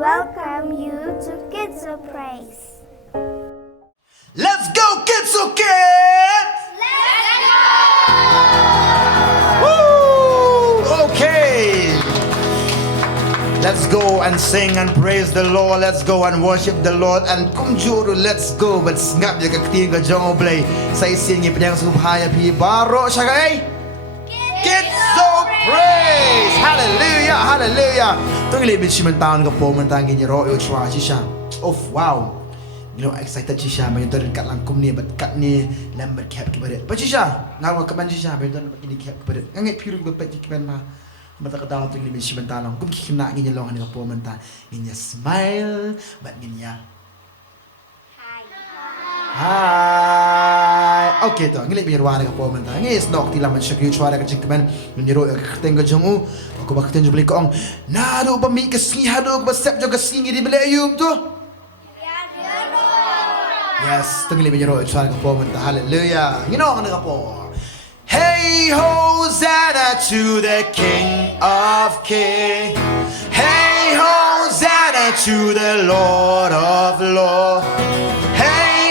welcome you to Kidzo Praise. Let's go, Kidzo Kidz! Let's go! Woo! Okay. Let's go and sing and praise the Lord. Let's go and worship the Lord. And kumjuru, let's go. But ngap ya Jingkyrkhu U Blei. Say sing it yang supaya pi baro siya Kidzo Praise. Hallelujah, hallelujah. Tôi nghĩ mình chỉ mình tao cái phố mình tao nghe rõ yêu chúa chỉ sao. Oh wow. You know excited chỉ sao mà tôi cắt lăng cung này bật cắt này làm bật kẹp cái bật. Bật chỉ sao. Nào mà các bạn chỉ sao bây giờ bật cái kẹp cái bật. Ngay phiêu được bật cái bên mà. Mà ta katawa tôi nghĩ mình chỉ mình tao lòng cũng khi nào nghe lòng cái phố mình tao nghe smile bật nghe Hi. Okay to. Ngili biruan ka po man ta. Ngis dok tila man siya kiuchwa ka jingkman. Niro ka tenga jongu. Ako ba kten jubli ko ang nado ba mi kasi hado ba sep jo kasi ngiri bele ayub to. Yes, to ngili biro chwa ka po man ta. Hallelujah. Ngino ka po. Hey Hosanna to the King of Kings. Hey Hosanna to the Lord of Lords.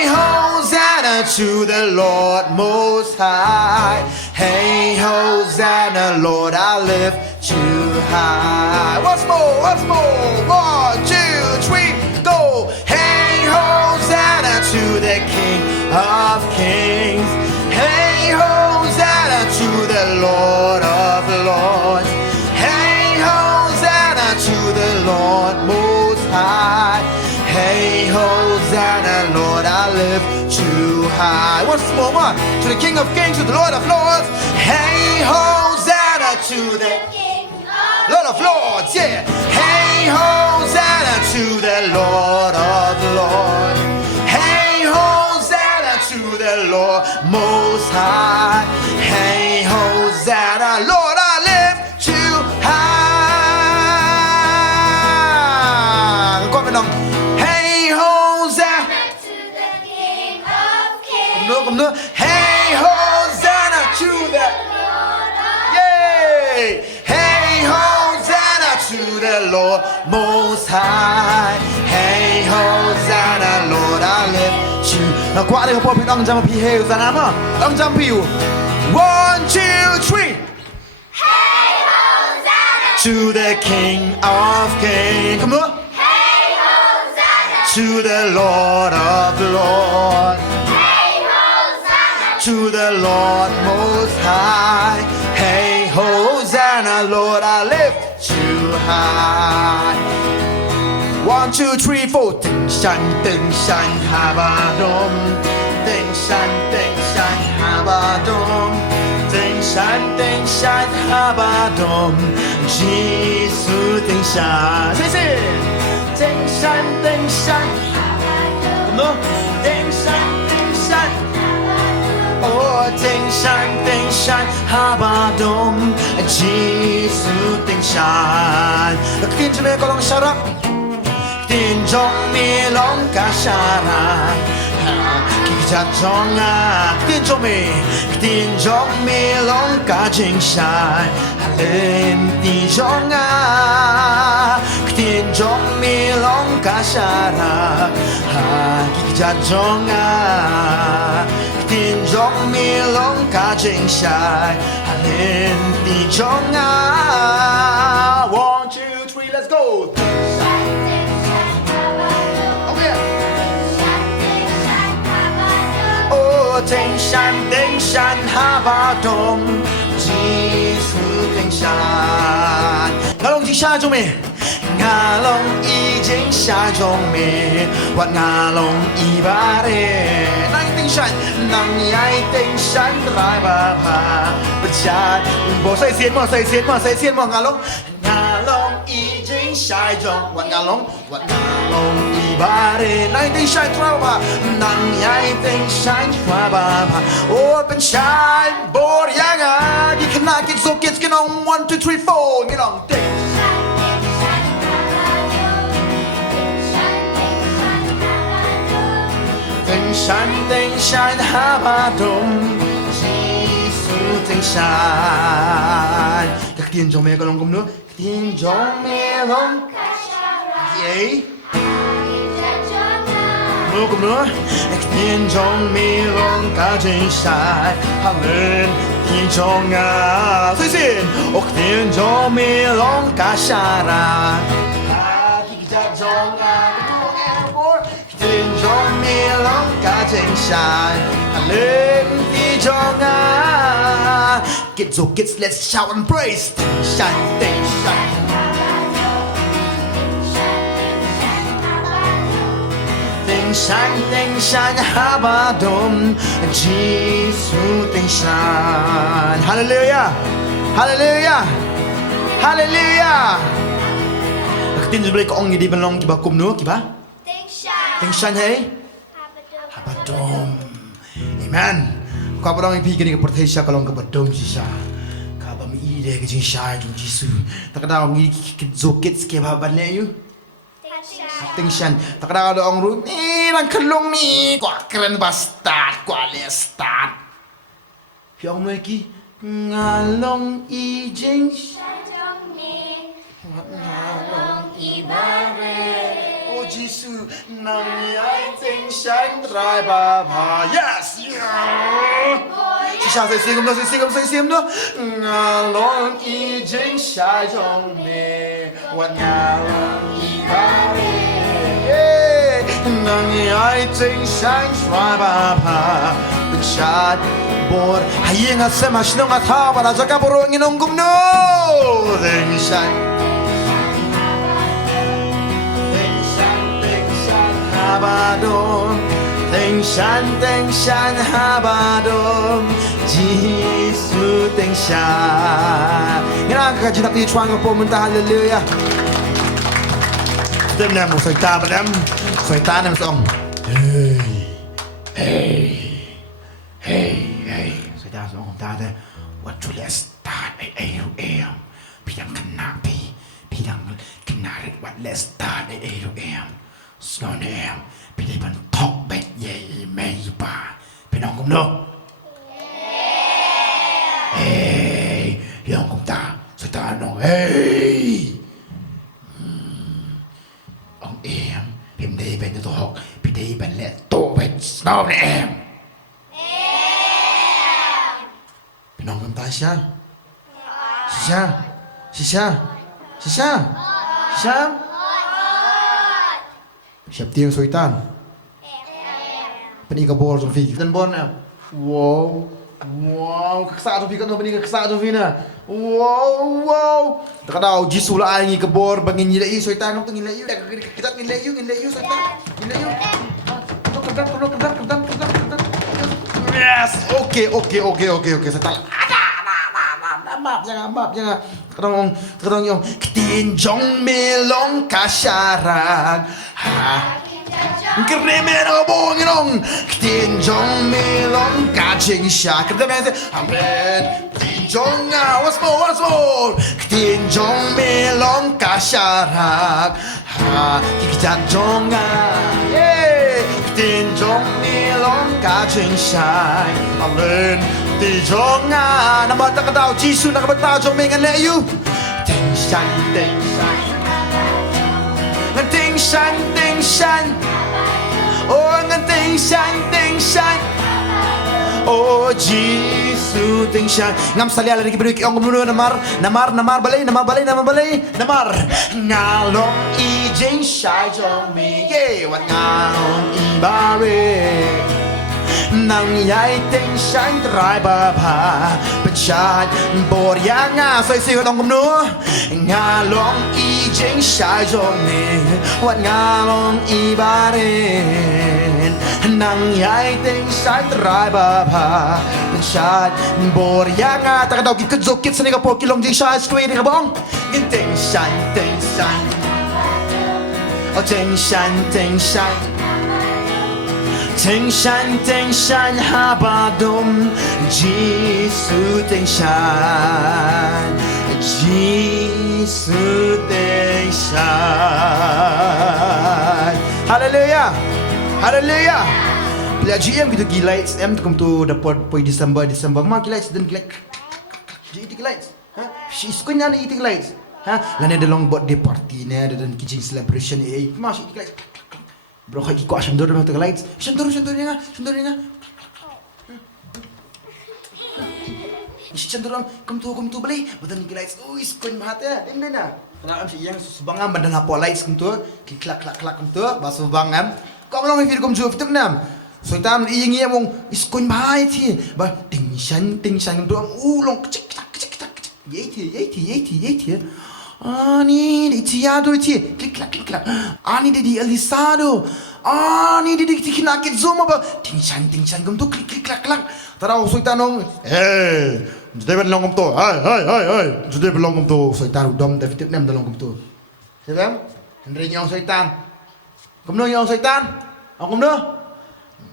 Hosanna to the Lord Most High. Hey, Hosanna, Lord, I lift you high. Once more, once more. 1, 2, 3, go. Hey, Hosanna to the King of Kings. Hey, Hosanna to the Lord of Lords. Hey, Hosanna to the Lord Most High. Hey, Hosanna, Lord, I lift you high. Once more, 1 to the King of Kings, to the Lord of Lords. Hey, Hosanna to the King of Lord of Lords, yeah. Hey, Hosanna to the Lord of Lords. Hey, Hosanna to the Lord Most High. Hey, Hosanna, Lord, I lift you high. Hey, Hosanna to the Yay! Hey, Hosanna to the Lord Most High. Hey, Hosanna, Lord, I lift you. Now, qua đây có ông jump up here, Hosanna mà. Ông jump you. 1, 2, 3. Hey, Hosanna to the King of Kings. Come on. Hey, Hosanna To the Lord of Lords. To the Lord Most High. Hey, Hosanna, Lord, I lift you high. 1, 2, 3, 4. Tinh shan, haba dom. Tinh shan, haba dom. Tinh shan, haba dom. Jesus, tinh shan. Say. Tinh shan, haba dom. Tinh shan. Oh, tinh shan, haba dom. Jesus, tinh shan. Tin cho mẹ có lòng sao đó. Tin trong mi lòng cả sao ra. Khi cha trong à, tin trong mi lòng cả chính shan. Lên tin trong à, tin trong mi lòng cả sao ra. Khi cha trong à. Tin trong mi lòng cả chính sai lên tin trong à 1, 2, 3 let's go oh tinh shan haba dom Jesus tinh shan ngã lòng chỉ sai cho mình ngã lòng已经下中美，我ngã lòng已把人，那一定山，那你爱定山来吧吧，不假，不使钱么，ngã lòng已经下中，我ngã lòng已把人，那一定山来吧，那你爱定山来吧吧，我เป็นชายบริยังอ่ะที่ขนาดกินโซกินกันon 1, 2, 3, 4นี่ลองเด็กtinh shan haba dom Jesus tinh shan các tiên trong mẹ có lòng cùng nữa tiên trong mẹ lòng 耶。Mưa cùng nữa Thiên trong mi long cả trên sai Hạ lên thiên trong ngà Suy xin Thiên trong mi long cả xa ra Hạ kịch trong ngà Thiên trong mi long cả trên sai Hạ lên thiên trong ngà Kidzo Kidz, let's shout and praise Shine, shine Tình sanh haba dom Jesus tình sanh Hallelujah Hallelujah Hallelujah Tin Jingkyrkhu có ông gì đi bên long kiba cùng nữa kiba tình sanh hey haba dom Amen Kwa ba dong pi kini ke perthesa kalong ke dom sisa ka ba mi ide ke jing sha jing jisu takada ngi Kidzo Kidz ke ba ban le you tình sanh takada ada ong ru ni lang kalong ni kwa keren bastard kwa le start hi ong noi ki ngalong I jing ngalong I bare o jisu nang ai tình sanh trai ba ba yes Sao sẽ xem nữa ngalong I jing sha jong me wat ngalong I bare nang ai tình sanh trai ba ba bên sát bor hay nga sema shnong at haba na jaka boro nginong gumno tình sanh haba dom tình sanh haba dom Jesus tình sanh nghe là cái chuyện đi choang của mình ta hallelujah đêm nay một sợi ta em xong hey sợi ta xong ta đây what to let's start at 8 a.m. พี่ดังขนาดwhat let's start at 8 a.m. Snow emพี่ได้บันทอกเบ็ดใหญ่แม่ยี่ป่าพี่น้องกุมโนเฮ้ยพี่น้องกุมตาสายตาน้องเฮ้ยองเอ็มพี่ไม่ได้เป็นตัวหกพี่ได้เป็นเล็ดโตเป็น Snow เอ็มพี่น้องกุมตาชิชาSiap tiang soitan. Pani ka bol trong phi dan bon na. Wow, kaksa trong phi kan pani kaksa trong phi na. Wow. Takadaw jisu la ai ngi ka bor bangin ni lai soitan nong tengin lai yu kita ngin lai yu soitan. Ngin lai yu. Yes. Okay. Soitan. Map jangan. Kadang yung tin jong melong kasyaran. Kremera bong nong tin jong melong kajing sha. Kadang amen. Tin jong what's more. Tin jong melong kasyaran. Kikitan jong yeah. Tin jong melong kajing sha. Amen. Ti jong na mata ka daw jisu na kabata jong mengan le you ting shan oh ngan ting shan oh jisu ting shan ngam sali ala dikibru ki ong gumnu namar balay ngalong I jing shai jong me ye wat ngalong I bare nang yai tình sanh trai ba pa bên trái bồ ya nga xoay siêu đông gầm núa nga long I chính sai dòng nè wat nga long I ba đen nang yai tình sanh trai ba pa bên trái bồ ya nga ta đầu Kidzo Kidz này có kilong chính sai screen này bong tình sanh oh tình sanh tình sanh haba dom Jesus tình sanh Hallelujah Pelaji em gitu gilights em tu tu dapat poi December ma gilights dan gilights di lights ha she's kunya ni eating lights Lana dalam birthday party ni ada dan kitchen celebration masih lights. Bro kau ikut sendur dengan tengah lights. Sendur ni. Isi cenderung kum tu beli betul ni lights. Oh iskon mahat ya. Ding na. Kalau am si yang subangan badan apa lights kum tu, klak kum tu, basu bangam. Kau belum feel kum tu fituk nam. So tam ingi mong iskon mahai thi. Ba ting shan kum tu long kecik. Ye thi. Ani di tiado thi. Klak. Ani di alisado. Ani di kinakit zoom ba. Ting shan kum tu klak. Tara so tanong. Jadi belong kum tu. Hai. Jadi belong kum tu. So tan udam da fituk nam dalong kum tu. Sebab Henry nyong so tan. Kum no nyong so tan. Kum no.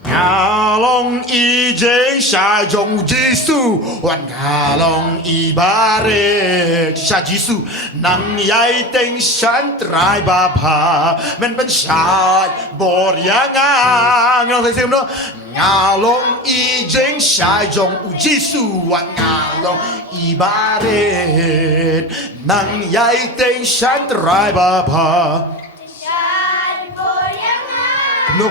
Nga long i jeng sha jong jisu wan nga long i bare sha jisu nang yai teng shan trai ba pa men ben sha bor yang ngong sai sim no nga long i jeng sha jong jisu wan nga long i bare nang yai teng shan trai ba pa no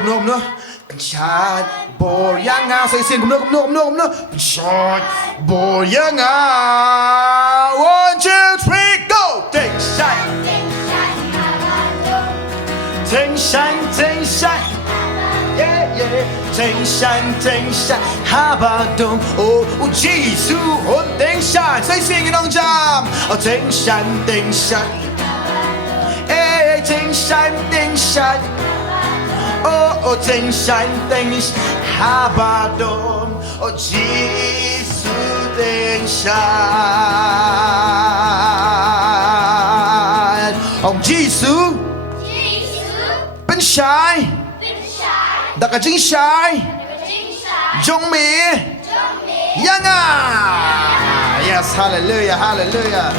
Shot bor yang nga so isin kumno shot bor yang nga 1 2 3 go take shot take shot yeah take shot haba dong oh jisu on take shot so isin nong jam oh take shot eh take shot Oh, ting shan haba dom. Oh, Jesus, ting shan. Oh, Jesus. Ben shai. Daka jing shai. Jong me. Yanga. Yes, hallelujah.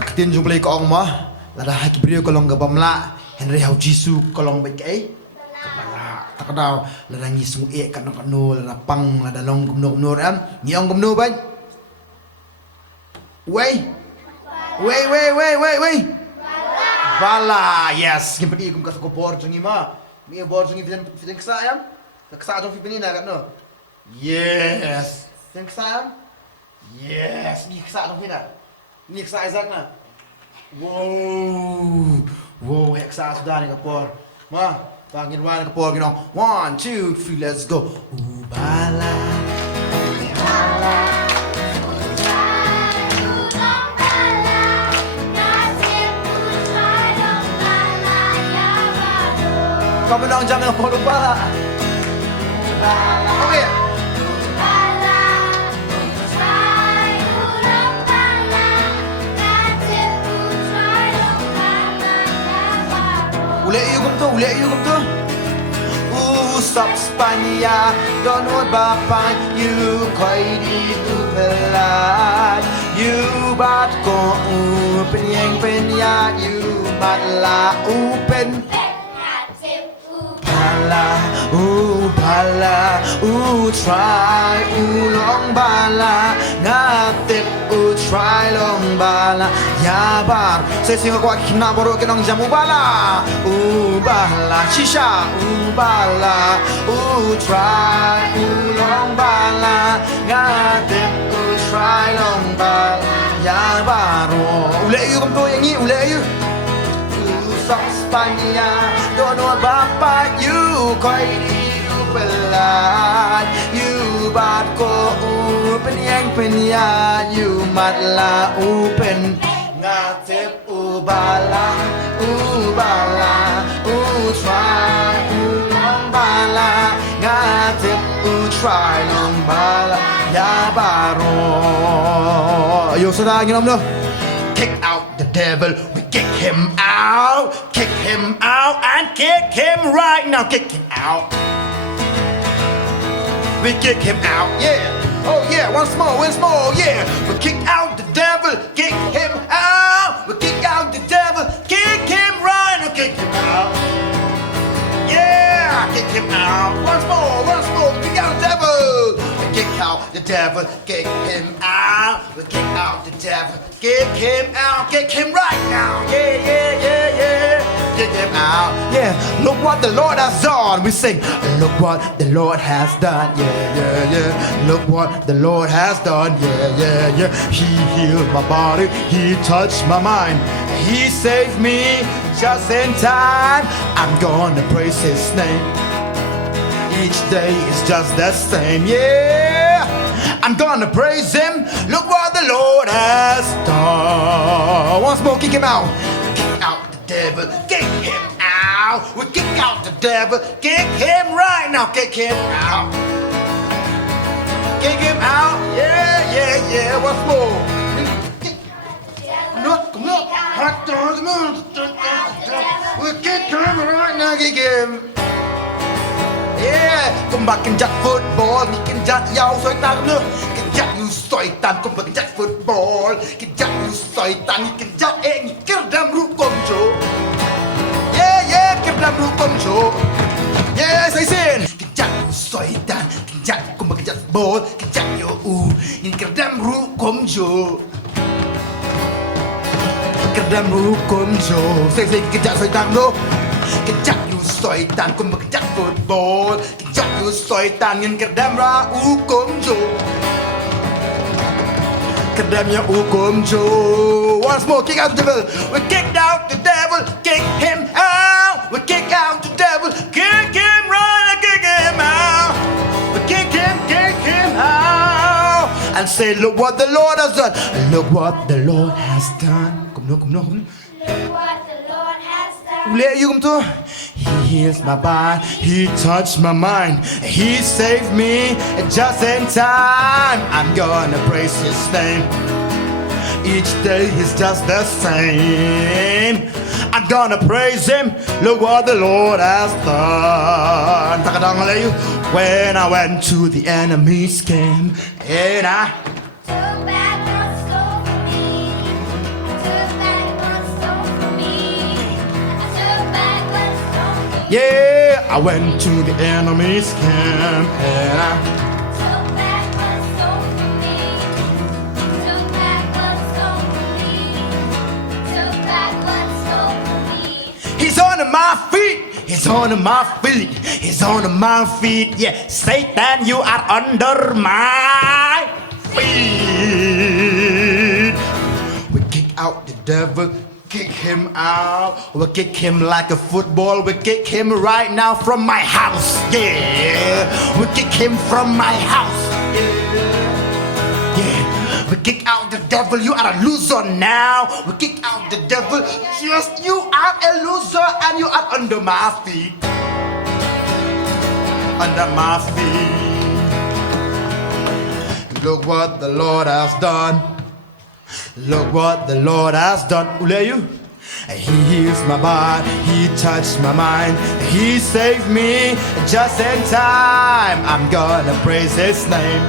Ketin jumpa ko ang ma. Lada haki brio kolong gabamla Henry hau jisu kolong baik kepala tak tahu lada ngismu kan lada pang lada long gumno am ngiong gumno ban wei bala yes kim pergi kum kas ko bor jungi ma mi bor jungi fidan ksa am ksa jong fipini na kan no yes fidan ksa am yes mi ksa jong fina mi ksa Isaac na Wow, heksa sudah ni kapor. Ma, panggil wan kapor gino. 1 2 3 let's go. Ubala. Kau menang jangan lupa. Okay. Ule you kum tu. Sap Spania, donut bapa you koi di tu pelat. You bat ko penyeng penya you batla upen. Bala, try, long bala, ngatip, try, long bala, yabar, sesing aku kena baru kenong jamu bala, shisha, bala, try, long bala, ngatip, try, long bala, yabar, ule you kum tu yang ni, ule you. Spania, dono bapa you koi di pelat, you bat ko penyang penya, you matla upen ngatip ubala, try long bala, ngatip try long bala, ya baro. Yo sudah ngom no. Kick out the devil. Kick him out, and kick him right now. Kick him out. We kick him out, yeah. Oh yeah, once more, yeah. We kick out the devil, kick him out. We kick out the devil, kick him right now. Kick him out. Yeah, kick him out. Once more, kick out the devil. We kick out the devil, kick him out. We kick out the devil, kick him out, kick him right now. Yeah, yeah, yeah, yeah. Kick him out. Yeah, look what the Lord has done. We sing, look what the Lord has done. Yeah, yeah, yeah. Look what the Lord has done. Yeah, yeah, yeah. He healed my body. He touched my mind. He saved me just in time. I'm gonna praise his name. Each day is just the same, yeah. I'm gonna praise him. Look what the Lord has done. Once more, kick him out. Kick out the devil, kick him out. We kick out the devil, kick him right now. Kick him out. Kick him out, yeah, yeah, yeah. Once more. Look, we kick him right now, kick him. Yeah, kung bakit football, ni kinjat yaw soy tan nữa. Kinjat you soy tan, kung bakit football. Kinjat you soy tan, ni kinjat ni kirdam ru komjo. Yeah, yeah, kirdam ru komjo. Yeah, say sin. Kinjat you soy tan, kinjat kung bakit football. Kinjat you ni kirdam ru komjo. Kirdam ru komjo. Say kinjat soy tan no. Kinjat soy tan kung bakit football. Kinjak you soy tan ngin kerdam ra ukomjo. Kerdam ya ukomjo. Once more, kick out the devil. We kicked out the devil, kick him out. We kick out the devil, kick him right, kick him out. We kick him out. And say, look what the Lord has done. Look what the Lord has done. Come no. Look what the Lord has done. Ule you come to. He heals my body, he touched my mind, he saved me just in time. I'm gonna praise his name. Each day is just the same. I'm gonna praise him. Look what the Lord has done. When I went to the enemy's camp and I Took back what stole from me. Took back what stole from me. Took back what stole from me. yeah, I went to the enemy's camp and I Took back what stole from me. Took back what stole from me. Took back what stole from me. He's on my feet. He's on my feet. He's on my feet. Yeah, Satan, you are under my feet. We kick out the devil, kick him out. We kick him like a football. We kick him right now from my house. Yeah, we kick him from my house. Yeah, we kick out the devil. You are a loser now. We kick out the devil. Yes, you are a loser and you are under my feet. Under my feet. Look what the Lord has done. Look what the Lord has done. Ule you. He heals my body, he touched my mind, he saved me just in time. I'm gonna praise his name.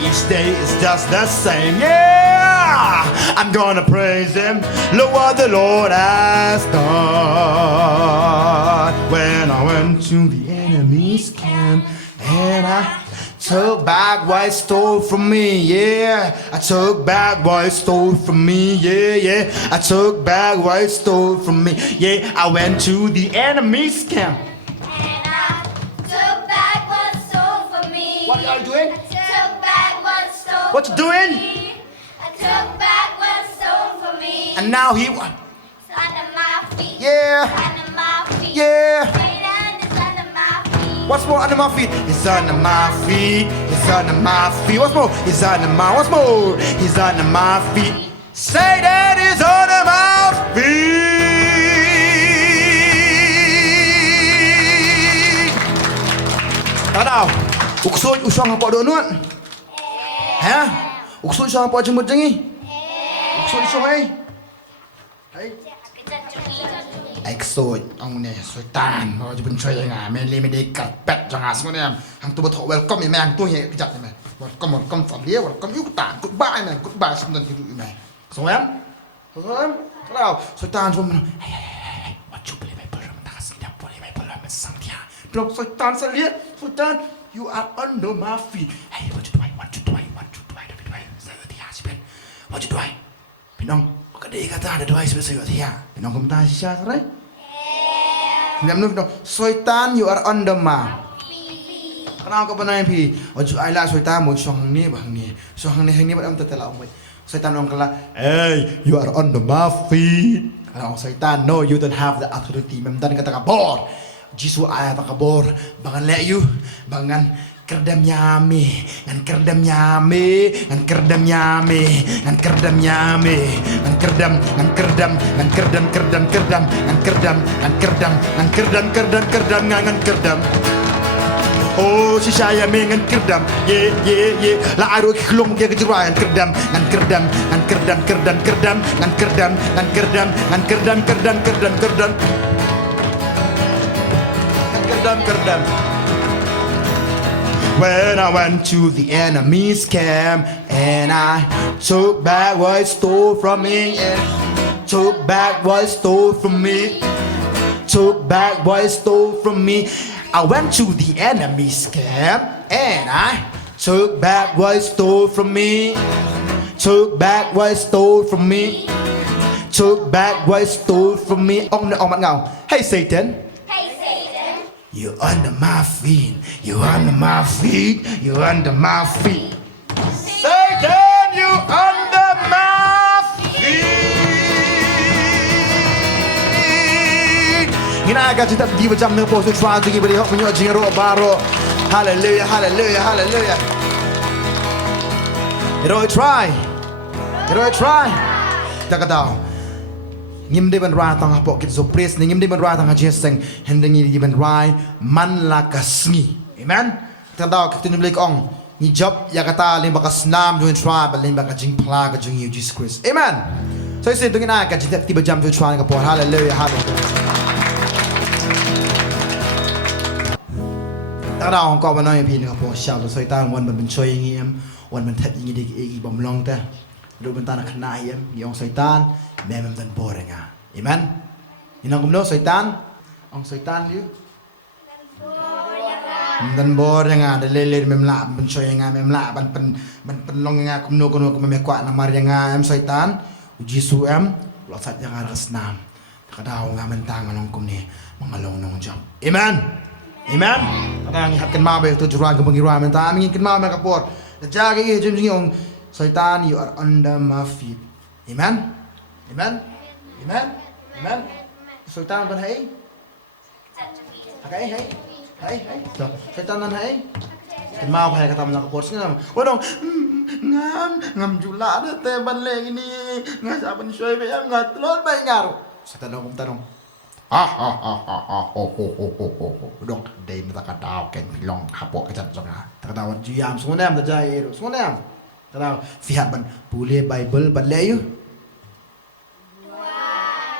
Each day is just the same. Yeah, I'm gonna praise him. Look what the Lord has done. When I went to the enemy's camp and I took back what he stole from me, yeah. I took back what he stole from me, yeah, yeah. I took back what he stole from me, yeah. I went to the enemy's camp. And I took back what stole from me. What are you doing? I took back what stole What you from doing? me. I took back what stole from me. And now he, It's under my feet. yeah, It's under my feet. yeah. Satan is under my feet. What's more under my feet? It's under my feet. It's under my feet. What's more? It's under my. What's more? He's under my feet. Satan is under my feet. Tadau. Uksud usang apa donut? Hả? Uksud usang apa jemput jengi? Uksud usang ai. Hai. Ai soi ông này soi tàn nóจะเป็นช่วยยังไงแม่เลยไม่ได้กัดเป็ดจังหาสมเนี่ยทางตัวถอ welcome แม่ทางตัวเหี้ยจัดแม่ welcome ฝันเลี้ยว welcome ยุกตาน goodbye แม่ goodbye สมนันที่ดูแม่สวยมั้ยสวยมั้ยเราสวยตานชมมันเฮ้ยว่าจุบเลยไม่เปิดมันตาสัญญาปล่อยไม่เปิดมันสังเทียเราสวยตานเสลียสวยตาน you are under my feet เฮ้ย พอจะด้วยพี่น้องก็ดีก็ตาด้วยสวยๆที่พี่น้องคำตาชิชาเท่าไรเนี่ยพี่น้องSatan you are under my kenapa kau pernah pi ojo ai la Satan mau song ni bang ni song ni bạn em telah omai Satan orang kala hey you are under my feet kalau Satan no you don't have the authority memang kata kabor Jisu ayat kabor bangan le you bangan kerdam nyame ngan kerdam nyame ngan kerdam nyame ngan kerdam nyame ngan kerdam ngan kerdam ngan kerdam kerdam kerdam ngan kerdam ngan kerdam ngan kerdam kerdam kerdam ngan kerdam oh si saya mengan kerdam ye la aru klong dia kejuruan kerdam ngan kerdam ngan kerdam kerdam kerdam ngan kerdam ngan kerdam ngan kerdam kerdam kerdam kerdam kerdam kerdam When I went to the enemy's camp and I took back what he stole from me, took back what he stole from me, took back what he stole from me. I went to the enemy's camp and I took back what he stole from me, took back what he stole from me, took back what he stole from me. Ông mặt ngào. Hey Satan. You under my feet, you under my feet, you under my feet. Satan, you under my feet. Ginagawa kita di macam ng poso chua jingi bari hok menyo jingro baro. Hallelujah, hallelujah, hallelujah. Hero try. Kita kata ngim de ban ra tang po kit zo praise ngim de ban ra tang jeseng hendeng ni ban rai man la kasngi amen ta daw kit ni blek ong ni job ya kata lim bakas nam join tribe lim bakas jing pla ka jing Jesus Christ amen so isi tungin na ka jitap tiba jam join tribe ka po hallelujah hallelujah ta daw ko ban noi pi ni ka po sha lo soi ta wan ban choi ngiem wan ban that ngi de i bom long ta do ban ta na khna yem yong Satan memang dan boring amen inang kumno Satan ong Satan you dan boring de lele memla ban choy memla ban long kumno me kwa na mar em Satan Jisu em lo sat yang aras nam kadaw mentang anong kumni mangalong nong job amen kadang hatkan ma be to juran ko bangira mentang ngin kin ma kapor jagi jim ong Satan you are under my feet amen Sultan ban hay okay hey so Sultan ban hay kan mau hay kata nak pos ngam wadong ngam jula de te ban le ini ngasa ban shoy be ngat lol bay ngaru Sultan tanong dong dei mata ka daw ken pilong hapo ka jat jona ta daw jiam sunam da jai sunam ta daw fihat ban pule bible ban le you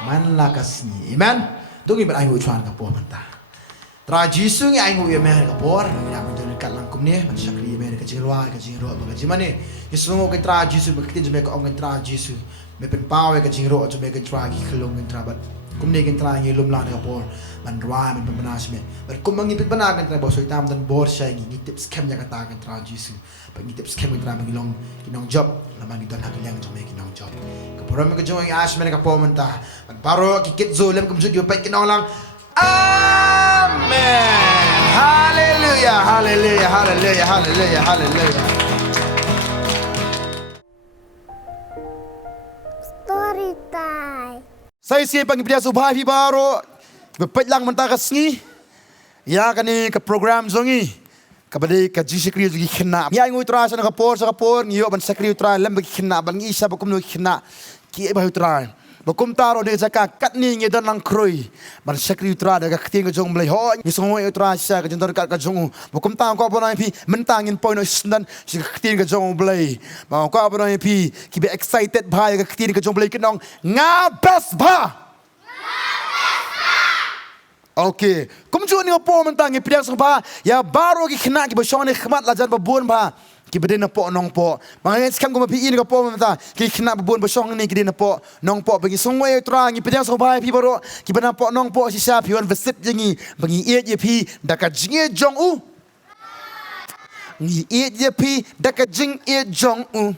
man la kasni amen dongi ban ai ngui chuan ka po man ta tra jisu ngi ai ngui me ka por ya man joni ka lang kum ne man sakri me ka jingwa ka jingro ba ka jimane yesu ngo ka tra jisu ba kitin me ka ong tra jisu me pen pawe ka jingro jo me ka tra ki khlong ngi tra ba kum ne ken tra ngi lum la ka por man rwa man panas me ba kum mangi pit bana kan tra bo soi tam dan bor shai ngi tips kem ya ka ta kan tra jisu ba ngi tips kem tra mangi long kinong job la mangi don hakil yang jo me kinong job Pura me kajong ash me ka pomenta. Paro kikit zo lem kumjud yo pait kinong lang. Amen. Hallelujah. Hallelujah. Hallelujah. Hallelujah. Hallelujah. Story time. Saya siap panggil dia subhai fi baro. Bepait lang menta kasngi. Ya kani ke program zongi. Kabade ka jisikri jugi khina. Ya ngui tra sa kapor ngiyo ban sakri tra lem bagi khina ban ngi isa bakum no khina. Ki ba tra. Bakum taro de jaka katni ngi dan lang kroi. Ban sakri tra daga kting ka jong blai ho. Ni songo tra sa ka jendor ka jong. Bakum ta ko bona pi mentangin point no snan si kting ka jong blai. Ba ko bona pi ki be excited ba ka kting ka jong blai kinong nga best ba. Okay, kumjuan ni po mentang ipiak sapa ya baru ki kena ki bosong ni khmat lajan babun ba ki beden po nong po mangen skam ko mapi ni ko po mentang ki kena babun bosong ni ki den po nong po bagi songwe tra ngi piak sapa pi baro ki bana po nong po si sa pion visit jingi bagi ye pi daka jinge jong u ngi ye pi daka jing ye jong u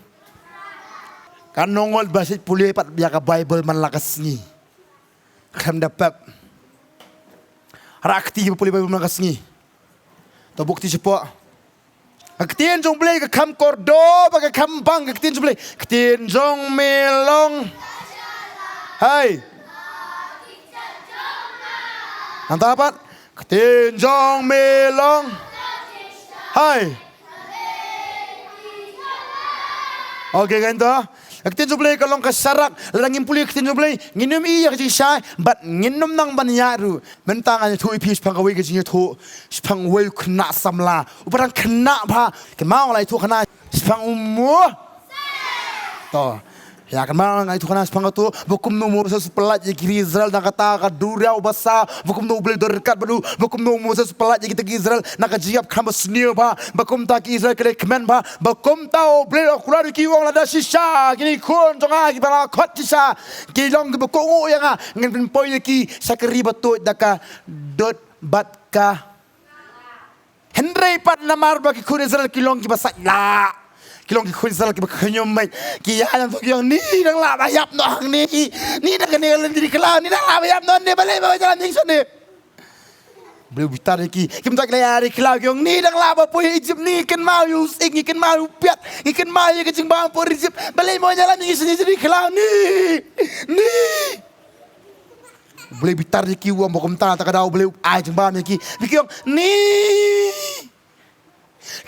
Kan nongol basit pulih pat biaka Bible man lakas ni. Kam dapat rakti pulih Bible man lakas ni. To bukti cepo. Ketien jong Blei ke kam kordo bagi kambang ketien jong Blei. Ketien jong melong. Hai. Nanti apa? Ketien jong melong. Hai. Okay kan tu? Ketien jong Blei kalau kesarak ladangin pulih ketien jong Blei nginum iya kecing syai bat nginum nang banyaru mentang anya tu ipis pangawai kecing tu pangawai kena samla uparan kena pa kemau lai tu kena pang umuh to ya kemau ngai tu kena pang tu bukum no Moses pelat je kiri Israel nak kata kadura ubasa bukum no boleh dekat badu bukum no Moses pelat je kita Israel nak jiap kham sneer pa bukum tak Israel kele kemen pa bukum tau boleh akulah ki wong lada sisa kini kun jonga ki bala khot sisa ki long ki bukum yang ngin pin poi ki sakri batut daka dot batka Henry pat namar bagi kun Israel ki long ki basak la kilong ki khunzal ki bakanyom mai ki yang tu yang ni nang la bayap no hang ni nang kenel diri kelau ni nang la bayap no ne balai bawa jalan ning sone beliau bitar ki kim tak lari kelau yang ni nang la ba poi Egypt ni ken mau yu sing ken mau piat ken mau ye kecing bang por Egypt balai bawa jalan ning sone diri kelau ni beliau bitar ki wong bokom ta tak ada beliau ai jeng bam ki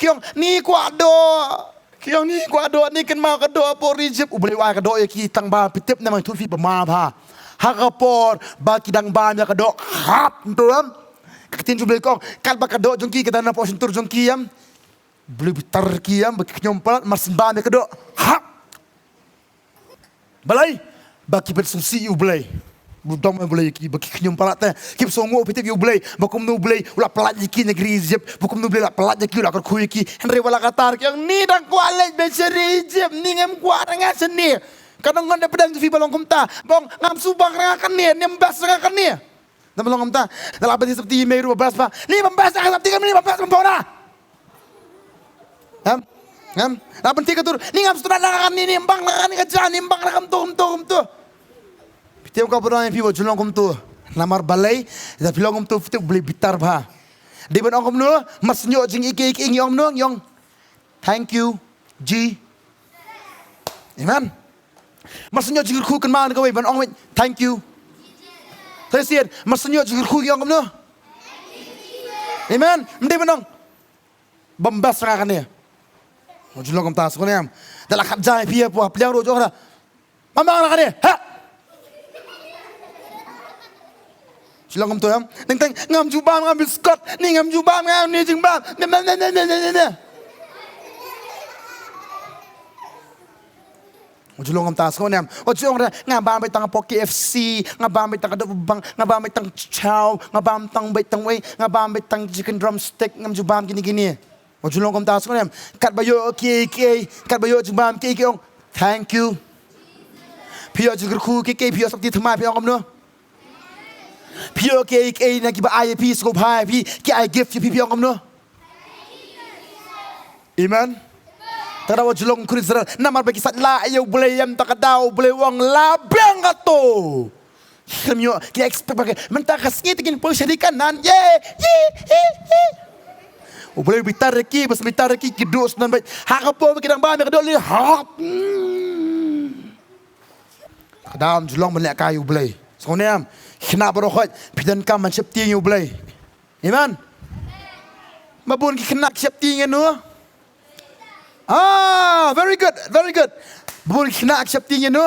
yang ni kuado Kiong ni gua doa ni kan mau doa por Egypt boleh wah doa ki tang ba pitip namang tu fi bama ba hakapor ba kidang ba nya doa hap tuam katin boleh kong kal ba doa jongki kita na po sentur jongki yam boleh bitar ki yam ba nyompat mas ba nya doa hap balai ba ki bersungsi U Blei budam boleh ki ba ki nyompat ta ki songo pitip U Blei ba kum no Blei ulah pelat ki negeri Egypt bukum no Blei la pelat ki ulah kui ki henry wala katar yang ni dang kualet beseri Egypt ni ngem kuat dengan seni kadang ngan pedang tu fi balong kumta bong ngam subang ngakan ni nembas ngakan ni dan balong kumta dalam apa seperti meru bas pa ni membas akan sabti kami ni membas mempona ngam la penting katur ni ngam sudah ngakan ni mbang ngakan ni kajan ni mbang ngam tu Tiap kau pernah yang piwo julong kum tu, namar balai, dah pilong kum tu tiap boleh bitar bah. Di mana kum nu, mas nyok jing ike yong nu yong, thank you, G, amen. Mas nyok jingkyrkhu kan mana kau iban ong thank you. Saya siat, mas nyok jingkyrkhu yong kum nu, amen. Di mana ong, bambas rakan ni, julong kum tas kau ni am, dah lakat jai piye puah piliang rojo kena, mama rakan ni, ha. Silang tu am, teng ngam jubam ngambil skot, ni ngam jubam ngam ni jingbam, Ujulong ngam tas kau ni am, ujulong ngam bam betang pok KFC, ngam bam betang kadok bang, ngam bam betang chow, ngam bam tang betang wei, ngam bam betang chicken drumstick, ngam jubam gini. Ujulong ngam tas kau ni am, kat bayo kat bayo jingbam ong, thank you. Pio jingkyrkhu pio sakti thmai pio ngam nu. Pio nak kiba ai pi skop hai pi ki ai gift pi piong kamno amen tarawa julong Israel namar bagi sat la ayo boleh yam takadau boleh wang labang ato kemyo ki expect bagi mentah kasih tingin poi syarikan nan ye boleh bitar ki bas bitar ki kidus nan baik hakapo kidang ba kadol li hap kadam julong melek kayu boleh sonem kena berokhat pidan kam man septi U Blei amen mabun ki kena septi ngenu very good mabun ki kena septi ngenu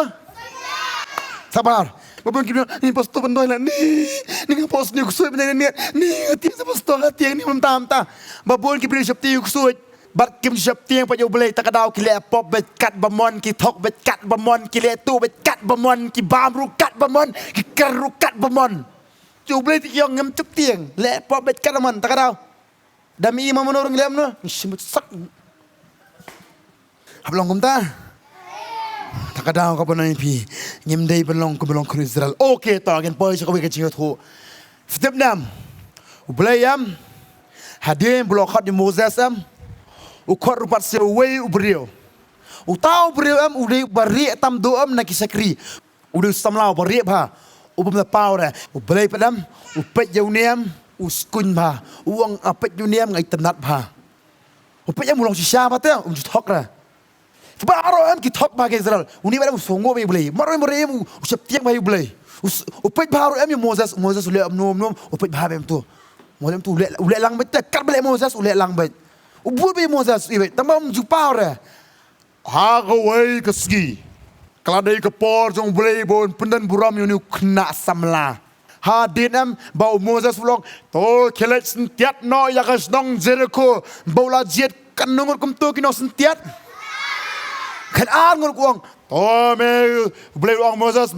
sabar mabun ki ni posto bandoi la ni ngapos ni kusui benda ni hati sa posto hati ni mentam-tam mabun ki beri septi kusui bat kim septi yang pa U Blei takadau ki le pop bet kat bamon ki thok bet kat bamon ki le tu bet kat bamon ki bam ru kat bamon ki keru kat bamon U Blei ti yang ngam tuk tiang le pop bet kat bamon takadau dami imam menurung lem no simut sak hablong kum ta takadau ka bonan pi ngim dei belong ko belong ku Israel okay to again poi ko ke chingot ho step nam U Blei yam hadin blokhat di Moses am ukor rupat sewei ubrio Utau beriu udah beri tam doam nak kisakri. Udah samlau beri bah. Ubam na pau re. Ublei padam. Upet jauniam. Uskun bah. Uang apet jauniam ngai tenat bah. Upet yang mulong sisa bah tu. Tok re. Baru kita tok bah ke Israel. Uni pada musongo be Blei. Maru merem usap tiang bah Blei. Upet baru yang Moses ule nom. Upet bah tu. Moses tu ule lang bet. Kat balik Moses ule lang bet. Ubul be Moses ibe. Tambah jupau re. Hagawai keski. Kalau dari kepor jong Blei bon pendan buram yunu kena samla. Hadinam bau Moses ulong tol kelet sentiat no yakas dong Jingkyrkhu bola jet kan nungur kum tu kino sentiat. Kan ngur kuang to me Blei uang Moses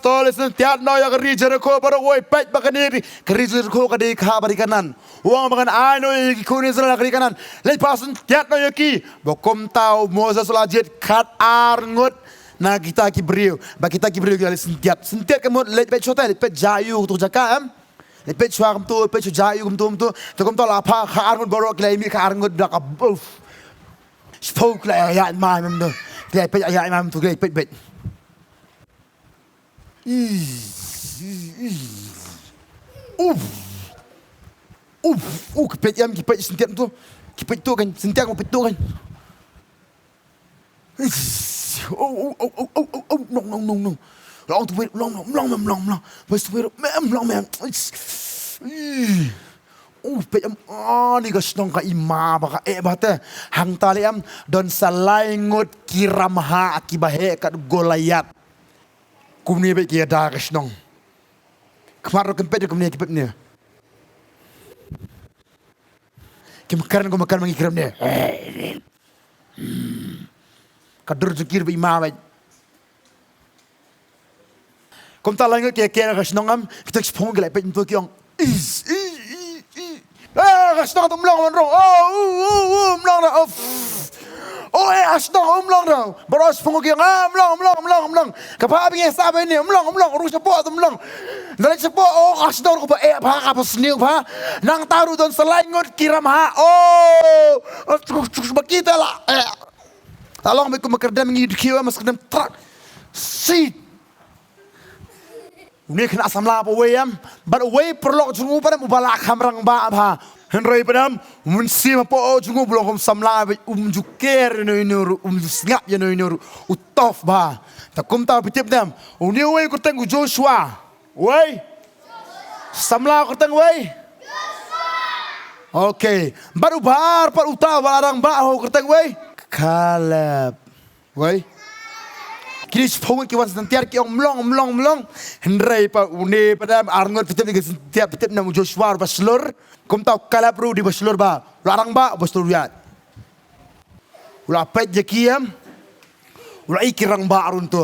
tol sentiat no yakas Jingkyrkhu baru woi pet bakani keri Jingkyrkhu kadi khabari kanan. Uang makan ano ikuni Israel kadi kanan. Lepas sentiat no yaki bokom tau Moses ulah jet kat ngut. Nah kita ki beriu, bagi kita ki beriu kita sentiat kamu lepet chota lepet jayu tu jakam, lepet chua kamu tu lepet jayu kamu tu kamu lapa kar ngut borok kelai mi kar ngut dak abuf, spoke kelai ayat mam tu, kelai lepet ayat mam tu kelai lepet bet. Kepet yam kepet sentiat tu kan sentiat kamu pet tu kan. No. Long to wait, long. Where's the wait, long. Pet ni gasnong ka ima baka bate hang taliam don salaingot kiramha akibahe kat Golayat. Kumni be kia da gasnong. Kemaro kempet kumni kipet ni. Kemakan mengikiram ni. Kadur jukir be ima be. Kom ta lange ke gasnongam kita spong gelai pet tu kiong. Gasnong tu mlong ro. Mlong. Gasnong mlong ro. Baros spong kiong mlong. Kapa bingi sabe ni mlong ru sepo tu mlong. Dalai sepo gasnong ko ba ba ka sniu ba. Nang taru don selaingot kiram ha. Bakita la. Talong me ko makarda mengi kiwa mas kadam trak. Sit. Uni kena samla apa wayam, but way perlok jungu pada mubala kamrang ba apa. Henry padam munsi apa jungu belum samla juker no sngap ya no utof ba. Takum ta pitip dam. Uni way kurtang Joshua. Way. Samla kurtang way. Okay. Baru bar par uta balarang ba ho kurtang way. Caleb. Way. Kini sepuluh kiwan sentiar kiong mlong. Henry pa uni pada arngot pitip ni sentiar pitip namu Joshua baslur. Kum tau Caleb ru di baslur ba. Larang ba baslur yat. Ula pet jekiam. Ula ikirang ba arun tu.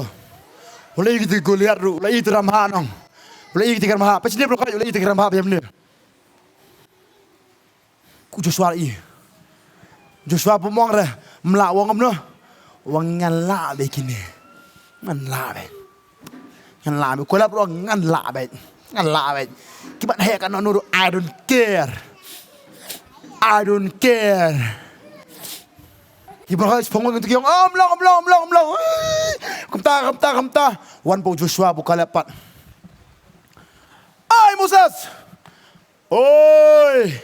Ula ikiti Goliat ru. Ula ikiti ramha nong. Ula ikiti ramha. Pes ni berkai ula ikiti ramha biam ni. Ku Joshua i. Joshua pemong re melak wong amno. Wong ngala begini. Ngan la be ko la pro ngan la be kibat he kan nuru I don't care kibat ha spong ngi kiong mlong kamta wan po Joshua bu kala pat ai Moses oi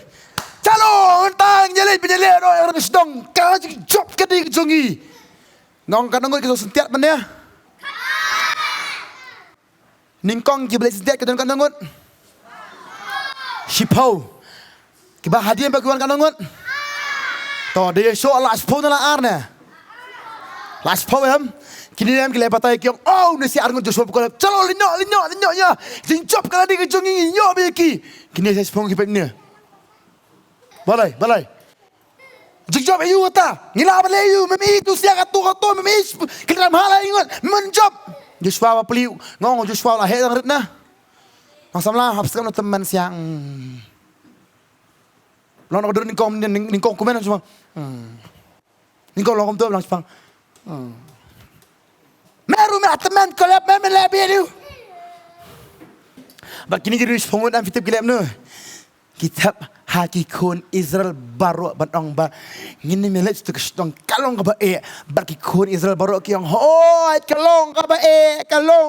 chalo tang jeli pinjeli ro sedong ka job kedi jongi ngong kan ngoi ke sentiat man ya. Ningkong ki boleh setiap kita kan nangut. Sipau. Kiba hadiah bagi kan nangut. To dia show Allah sipau na arna. La sipau ham. Kini ham kile patai kiong. Nasi arngut Joshua pukul. Calo linyo ya. Jinjop kala di kejong ini nyo beki. Kini saya sipau ki ni. Balai. Jinjop ayu ta. Ngila balai ayu memi itu siaga tu memi kita mahala ingat menjop. Joshua apa peliu ngong Joshua lah hedang ritna masamlah habiskan teman siang long order ningkong komen cuma ningkong long tu bilang sepang meru teman kolab lebih tu bak kini jadi sepong dan fitip kelab nu kitab haki kun Israel baru banong ba ngini melet tu kestong kalong ka ba baki kun Israel baru kiong hoi kalong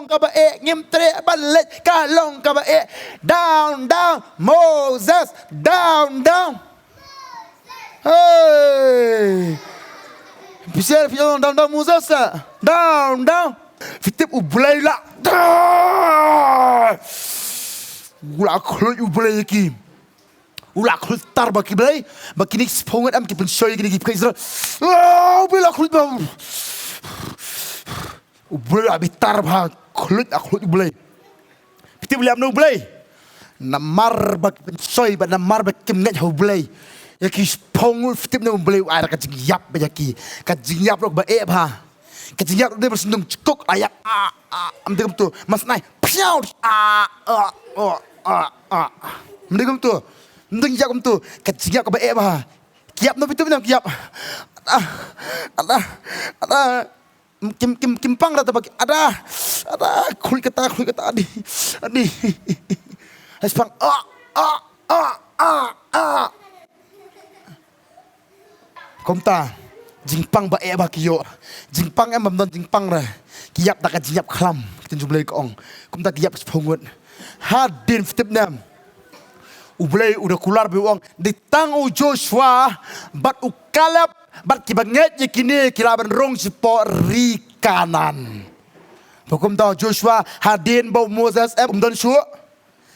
ka ba ngimtre balet kalong ka ba down Moses down hey Pisar down Moses down fitip U Blei la ula khol U Blei ki ula khol tar baki Blei baki ni spongat am ki pen shoy ki ki Israel bila khol ba U Blei abi tar ba khol U Blei fitip liam no U Blei namar baki pen shoy ba namar baki ngat U Blei yaki spongul fitip no U Blei ara ka jingyap ba yaki ka jingyap lok ba ba kejinyak dia bersendung cekuk ayak mendegam tu mas naik piau mendegam tu mendegam tu kejinyak ke baik bah kiap no pitu benam kiap ada kimpang dah terbagi ada kulit kata adi hespang komta jingpang ba ba kiyo jingpang em bam don jingpang ra kiap da ka jiap khlam tin U Blei kong kum ta kiap spongut hadin fitip nam U Blei udah kular be wong ditang u Joshua bat u Kaleb bat kibanget kini kiraban rong sipo ri kanan hukum ta Joshua hadin ba Moses em don shu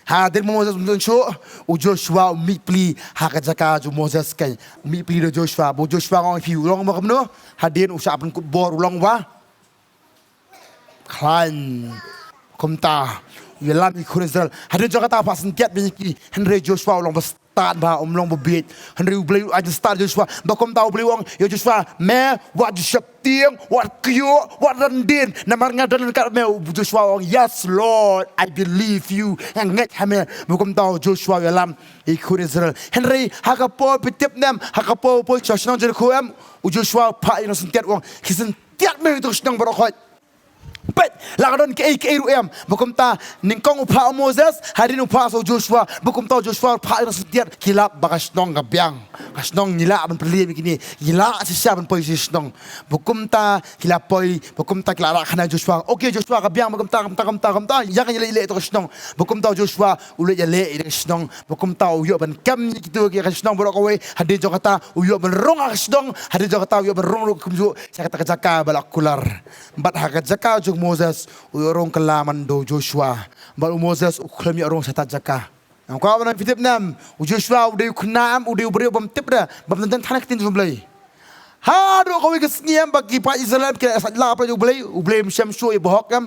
hadir Moses don shu u Joshua mi pli hakajaka ju Moses kai mi pli do Joshua bo Joshua ngong fi ulong ma kamno hadir u sapan kut bor ulong wa klan komta yelam ikun Israel hadir jaka ta pasen kiat bi ki Henry Joshua ulong bas start ba long bebet Henry U Blei aja start Joshua ba komta U Blei wong yo Joshua me wat jap tiang wat kyo wat rendin namar ngadan kat me Joshua wong yes Lord I believe you yang ngat hame ba komta Joshua yelam ikun Israel Henry hakapo pitip nam hakapo po chashnon Jingkyrkhu am u Joshua pa ino sentiat wong kisen tiat me tu snong barokot bet lagadon ke ruem bukumta ningkong upa Moses hadin upa so Joshua bukumta Joshua pa ina setiat kilap bakas nong gabyang kasnong nila ban perli begini gila sisa ban poi sisnong bukumta kilapoi bukumta kilara kana Joshua okay Joshua gabyang bukumta yang ile itu kasnong bukumta Joshua ule ile itu kasnong bukumta uyo ban kam gitu ke kasnong borok kowe hadin jokata uyo ban rong kasnong hadin jokata uyo ban rong kumju saya kata jaka balak kular bat hakat jaka Moses urong kalaman do Joshua baru Moses uklami urong sata jaka ang kau mana fitip nam Joshua udah kunam udah beri bom tip dah bom tentang tanak tin U Blei hado kau kesniam bagi pak Israel kira sadlah apa U Blei macam show bohok kam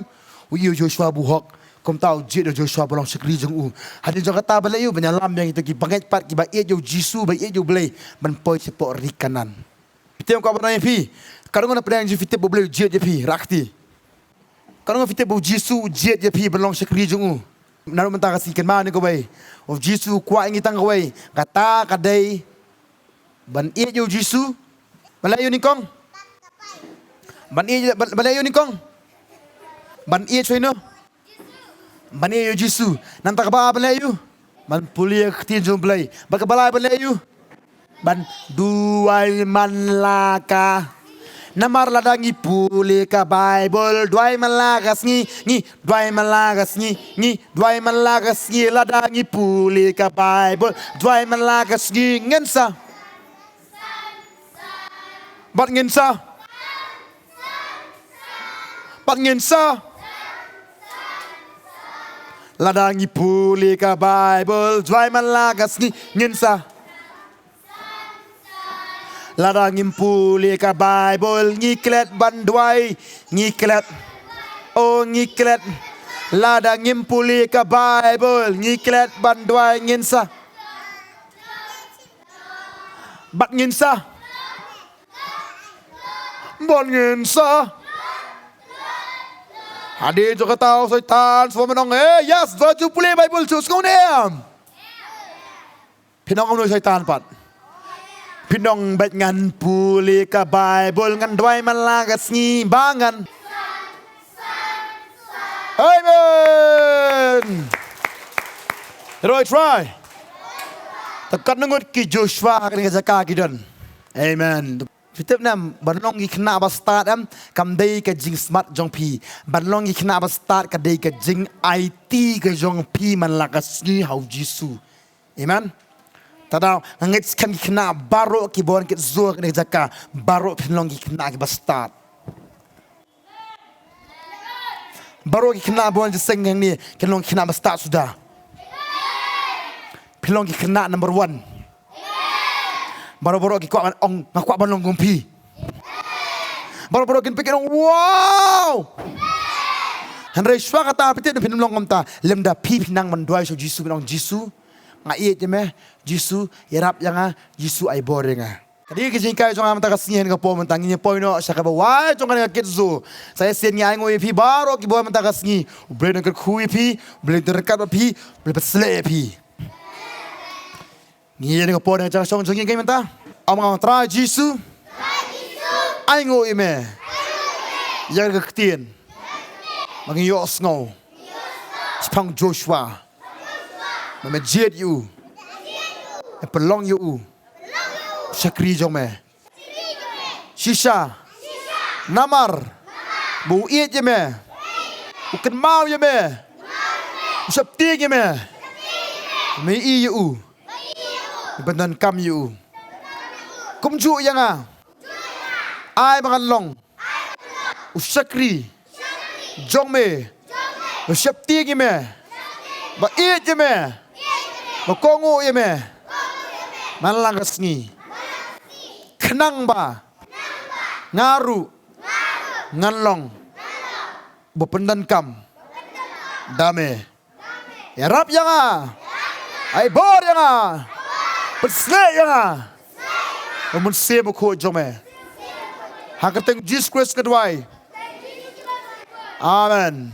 uyu Joshua bohok kom tahu jid Joshua bolong sekali jeng hadin jaka ta balai banyalam yang itu ki banget pat ki ba ye Jisu ba ye U Blei ban poi sepok ri kanan fitip kau mana fi kalau nak pedang fitip U Blei jid je fi rakti kalau kita bu Jisu jet je pi belong sekali jungu naru mentah kasih kenma ni kau bay of Jisu kuat ingi tang kau bay kata kadai ban ie jo Jisu Melayu ni kong ban ie Melayu ni kong ban ie cuy no ban ie jo Jisu nanti kaba Melayu ban pulia ketin jum Blei ban kebalai Melayu ban duai man laka namar ladangi puli ka Bible duai malagas ngi duai malagas ngi duai malagas ngi ladangi puli ka Bible duai malagas ngi ngensa bat ngensa ladangi puli ka Bible duai malagas ngi ngensa larangin puli ka Bible ngiklet banduai ngiklet ladangin puli ka Bible ngiklet banduai nginsa bat nginsa bon nginsa hadir juga tahu setan semua menong yes baju puli Bible sus kau nem pinong kau setan pat pinong bet ngan puli ka Bible ngan duai malagas ngi bangan amen Roy try Tekan nungut ki Joshua kan jaka kidon. Amen. Fitip nam banlong gi kena ba start am kam dei ka jing smart jong pi. Banlong gi kena ba start ka dei ka jing IT ka jong pi man la ka sni hau Jisu. Amen. Tadau ngit kan kena baro ki bon ki zo kan jaka baro pinlong gi kena ki ba start. Baro ki kena bon jiseng yang ni kinlong kena ba start sudah. Pinlong gi kena number 1. Baru-baru kita ong ngakuat balong gumpi. Baru-baru kita fikir wow. Henry Shwa kata apa tu pinang long kamta lemda pi pinang menduai so Jisu pinang Jisu ngai je meh Jisu yarap yang Jisu ai borenga. Tadi kita jingkai jong amta kasih ni kapo mentang ini poino syaka bawa jong kan kitzo. Saya sen ngai ngoi pi baru ki bawa amta kasih. Boleh nak kui pi, boleh terdekat pi, boleh besle pi. Ni ni ko pon cha song jong ngai menta. Amang tra Jisu. Ai ngoi me. Yang ketien. Mangin yo snow. Spang Joshua. Mamejet you. Pelong you. Syakri jong me. Shisha. Namar. Bu iet je me. Bukan mau je me. Usap tiang je me. Me i you. Benan kam you. Kumju yang ai makan long. Usakri. Jong me. Usap tiang je me. Ba iet je me. Ba kohnguh je me. Malang kesni. Kenang ba. Ngaru. Nganlong. Bependan kam. Dame. Yarap yang ai bor yang Pesle yang Namun sebo ko jome. Hakateng Jesus Christ kedwai. Amen.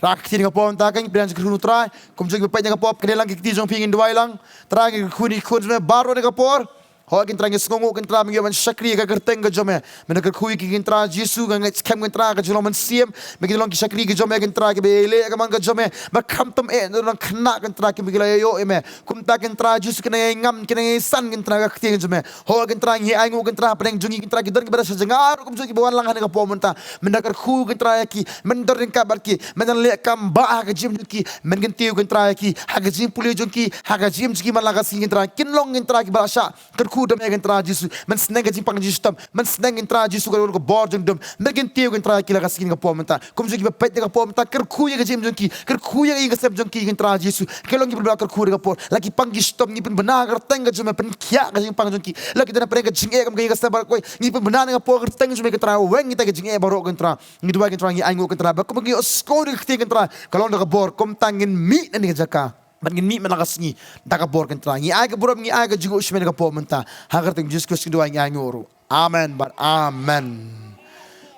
Rakti nga po taking pinang Jingkyrkhu try. Kumjung bepay nga po kanilang kiti jong pingin dwai lang. Try kuni kun baro nga po. Ho kin trang skongok kin tra mingyo man syakri ka kerteng ka jome. Jingkyrkhu kin tra Jisu nga skam kin tra ka jolo man siem. Magi long ki syakri ka jome kin tra ki bele ka man ka jome. Ba kamtom no lang khna kin tra ki migila yo eme. Kum ta kin tra Jisu kin ngam kin san kin tra ka kti kin jome. Ho kin tra ngi ai ngo kin tra peneng jungi kin tra ki don ki bara sajengar kum ki bawan lang ka po monta. Jingkyrkhu kin tra ki mendor kin kabar ki menan le kam ba ka jim ki men kin tiu kin tra ki ha ka jim puli jong ki ha ka jim ki man la ka sin kin tra kin long kin tra ki bara sha Jingkyrkhu dam kin tra Jisu men sneng ka jim pang Jisu tam men sneng kin tra Jisu ka ko bor jong dum men kin tiu kin tra ki la ka sin ka po monta kum ki ba pet ka po monta Jingkyrkhu ka jim jong ki Jingkyrkhu ka sep jong ki kin tra Jisu kelong ki ba Jingkyrkhu ka po lagi pang Jisu tam ni pen benar ka teng ka jom pen kya ka jim pang jong ki lagi dana pre ka jing e kam ka sep ba ko ni pen benar ka po ka teng jom ka tra weng kita ka jing e baro kin tra ni dua kin tra ngi ai ngo kin tra ba kum ki sko ki kin tra kalong ka bor kum tangin mi ni ka jaka Bangin mi malakas ni takabor kan trangi ay ka buram ni ay ka jigo usmen ka po menta hagar teng Jesus Christ kedua ngi ngoro amen but amen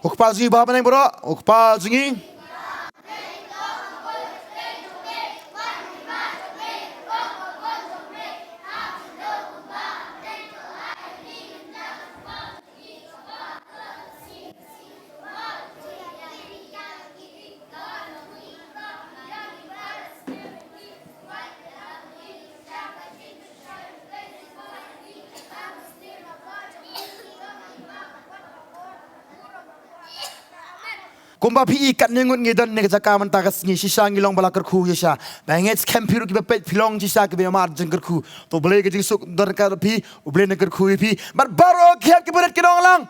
ukpal zingi baba nang bro ukpal zingi Kumba pi ikat nengut ngidan ne jaka man takas ngi sisa ngilong bala Jingkyrkhu yesha banget campiru ki bepet pilong sisa ki be mar Jingkyrkhu to boleh ke jingsuk dar ka pi uble ne Jingkyrkhu pi bar baro khiat ki berat ki dong lang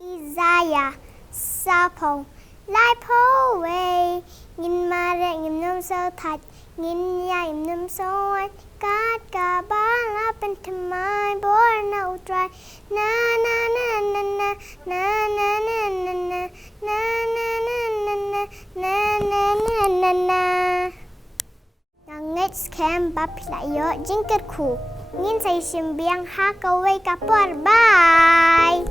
Isaiah Sapong Lai po we Ngin ma re ngim num so that Ngin ya ngim num so what God ka ba la pen thamai bor na utrai na na na na na na na na na na na na na na na na na na na Ngets kem ba playo Jingkyrkhu Ngin say simbiang ha ka we ka por bye